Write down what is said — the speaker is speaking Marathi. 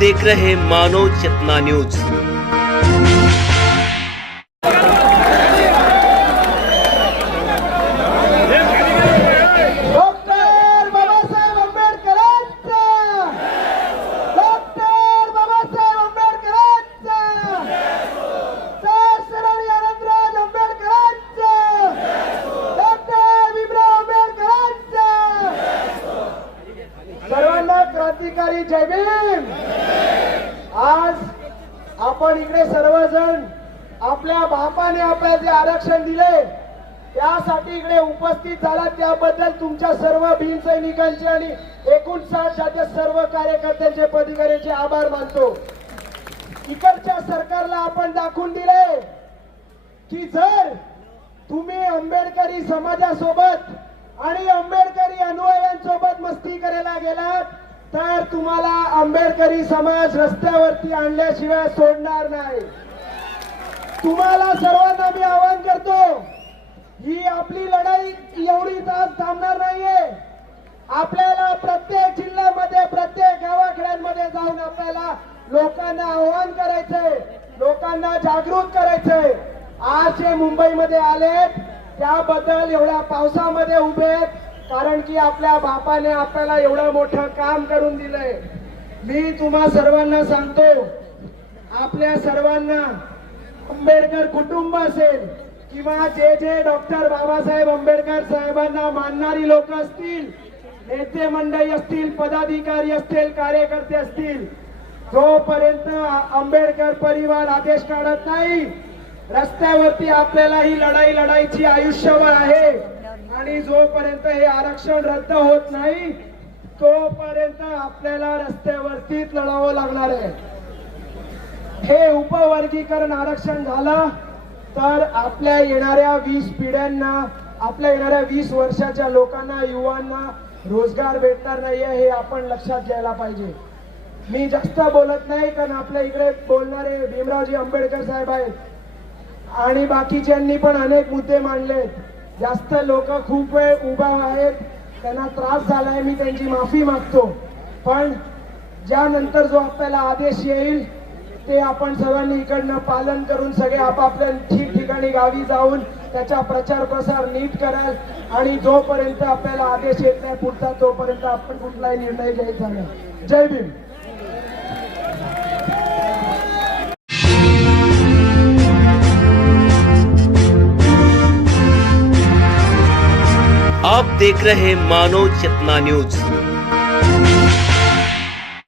देख रहे मानव चेतना न्यूज। क्रांतिकारी जय भीम। आज आपण इकडे सर्वजण आपल्या बापाने आपल्याला जे आरक्षण दिले त्यासाठी इकडे उपस्थित झालात, त्याबद्दल तुमच्या सर्व भीम सैनिकांचे आणि 59 सर्व कार्यकर्त्यांचे पदाधिकाऱ्यांचे आभार मानतो। इकडच्या सरकारला आपण दाखवून दिले की जर तुम्ही आंबेडकरी समाजासोबत आणि आंबेडकरी अनुयायांसोबत मस्ती करायला गेलात तर तुम्हाला आंबेडकरी समाज रस्त्यावरती आणल्याशिवाय सोडणार नाही। तुम्हाला सर्वांना मी आवाहन करतो, ही आपली लढाई एवढी तास थांबणार नाहीये। आपल्याला प्रत्येक जिल्ह्यामध्ये प्रत्येक गावाखेड्यांमध्ये जाऊन आपल्याला लोकांना आवाहन करायचंय, लोकांना जागृत करायचंय। आज जे मुंबईमध्ये आलेत त्याबद्दल एवढ्या पावसामध्ये उभे आहेत कारण की आपल्या बापाने आपल्याला एवढं मोठं काम करून दिलंय। मी तुम्हा सर्वांना सांगतो, आपल्या सर्वांना आंबेडकर कुटुंब असेल किंवा जे डॉक्टर बाबासाहेब आंबेडकर साहेबांना मानणारी लोक असतील, नेते मंडळी असतील, पदाधिकारी असतील, कार्यकर्ते असतील, जोपर्यंत आंबेडकर परिवार आदेश काढत नाही रस्त्यावरती आपल्याला ही लढाई लढायची आयुष्यभर आहे। आणि जोपर्यंत हे आरक्षण रद्द होत नाही तोपर्यंत आपल्याला रस्त्यावरतीच लढावं लागणार आहे। हे उपवर्गीकरण आरक्षण झालं तर आपल्या येणाऱ्या 20 पिढ्यांना, आपल्या येणाऱ्या 20 वर्षाच्या लोकांना, युवांना रोजगार भेटणार नाहीये, हे आपण लक्षात घ्यायला पाहिजे। मी जास्त बोलत नाही कारण आपल्या इकडे बोलणारे भीमरावजी आंबेडकर साहेब आहेत आणि बाकीच्यांनी पण अनेक मुद्दे मांडलेत। जास्त लोक खूप वेळ उभा आहेत, त्यांना त्रास झालाय, मी त्यांची माफी मागतो। पण ज्यानंतर जो आपल्याला आदेश येईल ते आपण सर्वांनी इकडनं पालन करून सगळे आपापल्या ठिकठिकाणी गावी जाऊन त्याचा प्रचार प्रसार नीट कराल आणि जोपर्यंत आपल्याला आदेश येत नाही पुढचा तोपर्यंत आपण कुठलाही निर्णय घ्यायचा नाही। जय भीम। आप देख रहे मानव चेतना न्यूज।